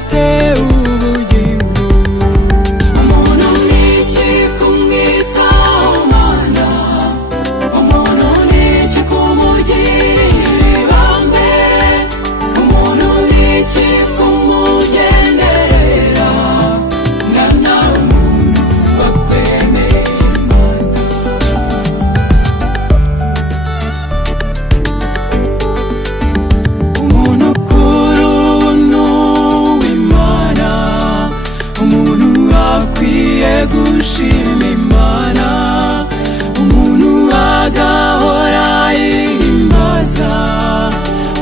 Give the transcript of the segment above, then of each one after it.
afite ubugingo. Umuntu ni iki kumwitaho Mana? Umuntu ni iki kumugirira ibambe? Umuntu ni iki kumugenderera? Mwana w'umuntu wakwemeye Imana. Umuntu ukora ubuntu w'Imana, umuntu akwiye gushima Imana, umuntu agahora yihimbaza,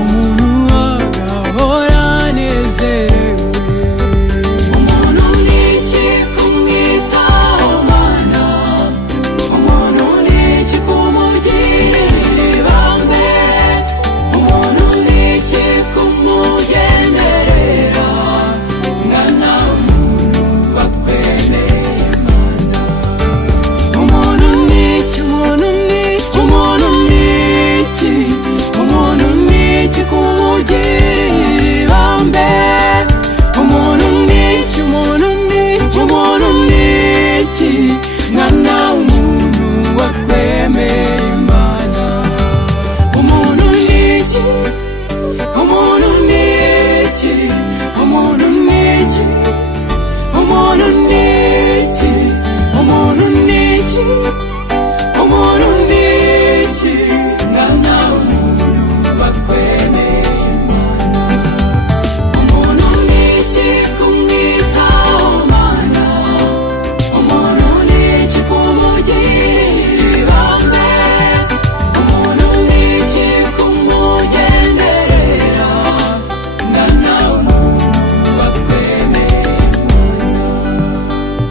umuntu agahora anezerewe. Umuntu ni iki kumwitaho Mana? Umuntu ni iki kumugirira ibambe? Umuntu ni iki kumugenderera? Mwana w'umuntu wakwemeye Imana. Umuntu ni iki, umuntu ni iki, umuntu ni iki, umuntu ni iki kumugirira ibambe? Umuntu ni iki, umuntu ni iki, umuntu ni iki, mwana w'umuntu wakwemeye Imana. Umuntu ni iki, umuntu ni iki, umuntu ni iki, umuntu ni iki, umuntu ni iki, umuntu ni iki, mwana w'umuntu wakwemeye Imana. Umuntu ni iki kumwitaho Mana? Umuntu ni iki kumugirira ibambe? Umuntu ni iki kumugenderera? Mwana w'umuntu wakwemeye Imana.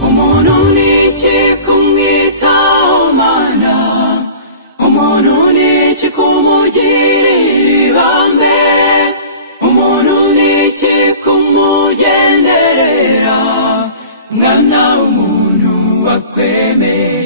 Umuntu ni iki kumwitaho Mana? Umuntu ni iki kumugirira ibambe? Umuntu ni iki kumugenderera? Mwana w'umuntu wakwemeye